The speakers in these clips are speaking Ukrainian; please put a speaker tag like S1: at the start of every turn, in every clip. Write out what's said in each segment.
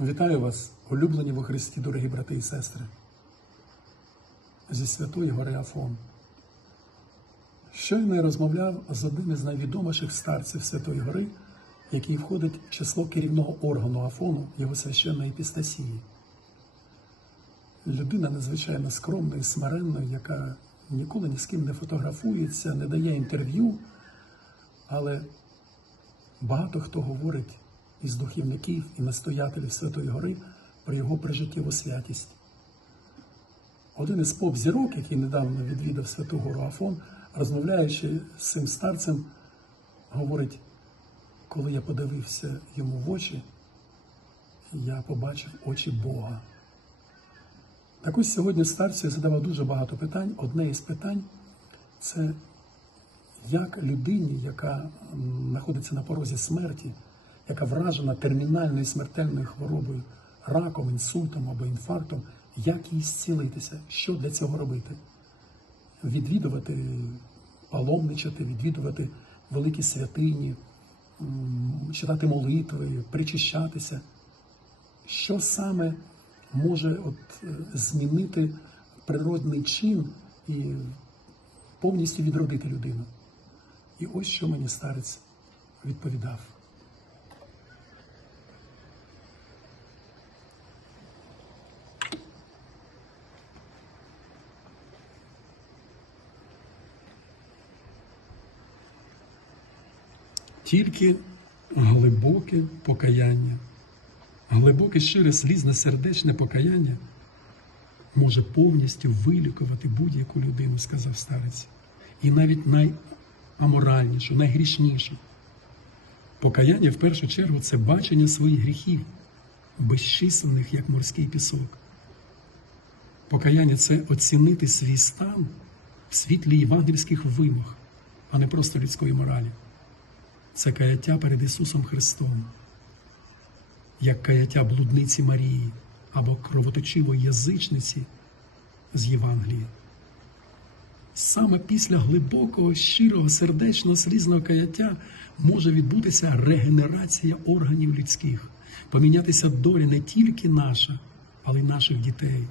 S1: Вітаю вас, улюблені во Христі, дорогі брати і сестри, зі Святої Гори Афон. Щойно я розмовляв з одним із найвідоміших старців Святої Гори, який входить в число керівного органу Афону, його священної епістасії. Людина надзвичайно скромна і смиренна, яка ніколи ні з ким не фотографується, не дає інтерв'ю, але багато хто говорить із духівників і настоятелів Святої Гори про його прижиттєву святість. Один із поп-зірок, який недавно відвідав Святу Гору Афон, розмовляючи з цим старцем, говорить, коли я подивився йому в очі, я побачив очі Бога. Так ось сьогодні старцю задавав дуже багато питань. Одне із питань це як людині, яка знаходиться на порозі смерті, яка вражена термінальною смертельною хворобою, раком, інсультом або інфарктом, як їй зцілитися, що для цього робити? Відвідувати, паломничати, відвідувати великі святині, читати молитви, причащатися. Що саме може от, е, змінити природний чин і повністю відродити людину? І ось що мені старець відповідав. Тільки глибоке покаяння, глибоке щире слізне сердечне покаяння може повністю вилікувати будь-яку людину, сказав старець. І навіть найаморальнішу, найгрішнішу. Покаяння в першу чергу це бачення своїх гріхів, безчисленних, як морський пісок. Покаяння це оцінити свій стан в світлі євангельських вимог, а не просто людської моралі. Це каяття перед Ісусом Христом, як каяття блудниці Марії або кровоточивої язичниці з Євангелії. Саме після глибокого, щирого, сердечного, слізного каяття може відбутися регенерація органів людських, помінятися доля не тільки наша, але й наших дітей.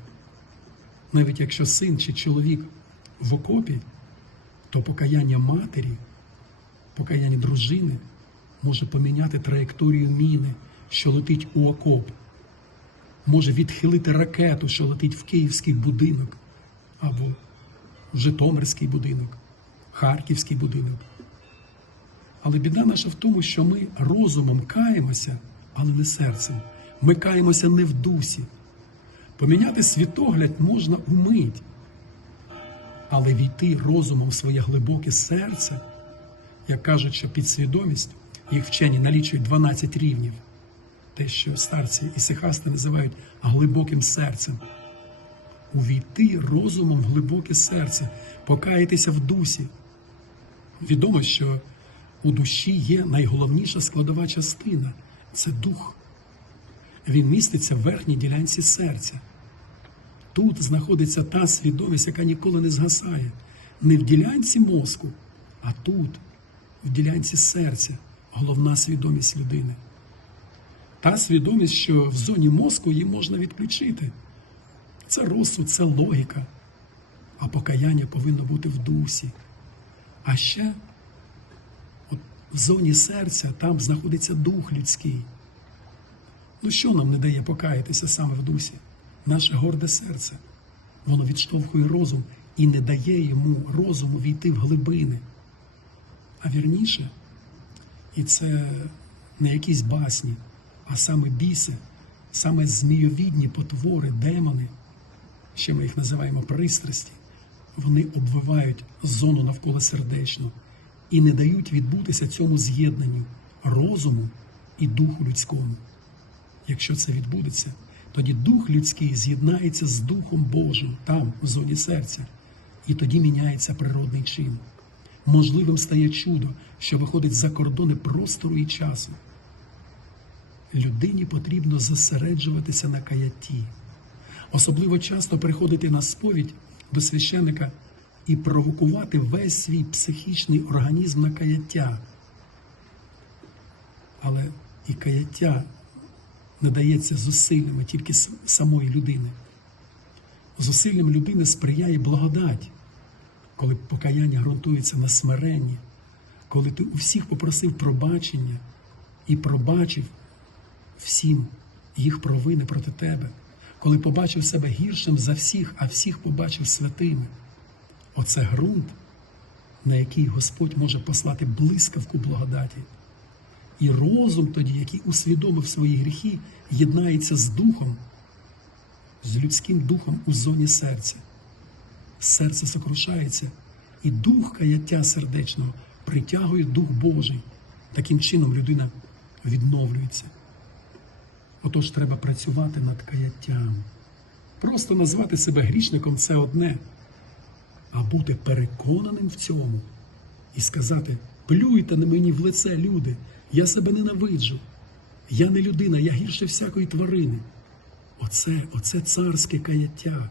S1: Навіть якщо син чи чоловік в окопі, то покаяння матері, покаяння дружини може поміняти траєкторію міни, що летить у окоп, може відхилити ракету, що летить в київський будинок або в Житомирський будинок, Харківський будинок. Але біда наша в тому, що ми розумом каємося, але не серцем. Ми каємося не в дусі. Поміняти світогляд можна умить, але війти розумом в своє глибоке серце, як кажуть, що підсвідомість, їх вчені налічують 12 рівнів, те, що старці і сихасти називають глибоким серцем. Увійти розумом в глибоке серце, покаятися в дусі. Відомо, що у душі є найголовніша складова частина це дух. Він міститься в верхній ділянці серця. Тут знаходиться та свідомість, яка ніколи не згасає. Не в ділянці мозку, а тут, в ділянці серця, головна свідомість людини. Та свідомість, що в зоні мозку її можна відключити. Це розсуд, це логіка. А покаяння повинно бути в дусі. А ще от в зоні серця там знаходиться дух людський. Ну що нам не дає покаятися саме в дусі? Наше горде серце. Воно відштовхує розум і не дає йому розуму війти в глибини. А вірніше, і це не якісь басні, а саме біси, саме змійовідні потвори, демони, ще ми їх називаємо пристрасті, вони обвивають зону навколо сердечно і не дають відбутися цьому з'єднанню розуму і духу людському. Якщо це відбудеться, тоді дух людський з'єднається з Духом Божим там, в зоні серця, і тоді міняється природний чин. Можливим стає чудо, що виходить за кордони простору і часу. Людині потрібно зосереджуватися на каятті, особливо часто приходити на сповідь до священика і провокувати весь свій психічний організм на каяття. Але і каяття не дається зусиллями тільки самої людини. Зусиллям людини сприяє благодать, коли покаяння ґрунтується на смиренні, коли ти у всіх попросив пробачення і пробачив всім їх провини проти тебе, коли побачив себе гіршим за всіх, а всіх побачив святими. Оце ґрунт, на який Господь може послати блискавку благодаті. І розум тоді, який усвідомив свої гріхи, єднається з духом, з людським духом у зоні серця. Серце сокрушається, і дух каяття сердечного притягує Дух Божий. Таким чином людина відновлюється. Отож, треба працювати над каяттям. Просто назвати себе грішником це одне, а бути переконаним в цьому і сказати: плюйте на мені в лице, люди, я себе ненавиджу. Я не людина, я гірше всякої тварини. Оце, оце царське каяття,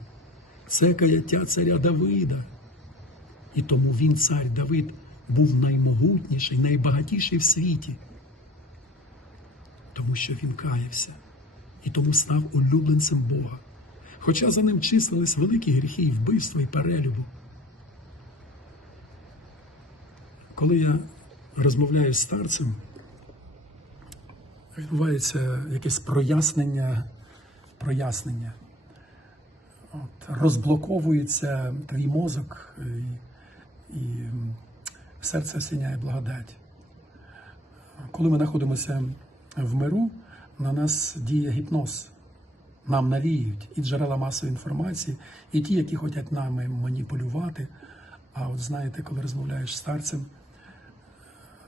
S1: це каяття царя Давида. І тому він, цар Давид, був наймогутніший, найбагатіший в світі, тому що він каявся і тому став улюбленцем Бога. Хоча за ним числились великі гріхи і вбивства, і перелюбу. Коли я розмовляю з старцем, відбувається якесь прояснення, прояснення. От, розблоковується твій мозок і, і серце осіняє благодать. Коли ми знаходимося в миру, на нас діє гіпноз. Нам навіють і джерела масової інформації, і ті, які хочуть нами маніпулювати. А от знаєте, коли розмовляєш з старцем,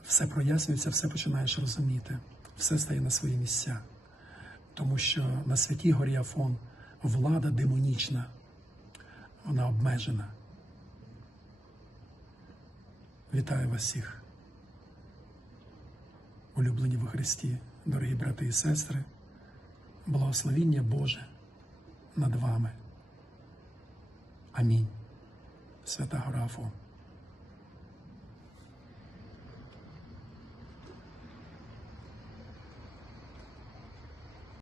S1: все прояснюється, все починаєш розуміти, все стає на свої місця. Тому що на святій горі Афон влада демонічна, вона обмежена. Вітаю вас всіх, улюблені во Христі, дорогі брати і сестри, благословіння Боже над вами. Амінь. Свята гора Афон.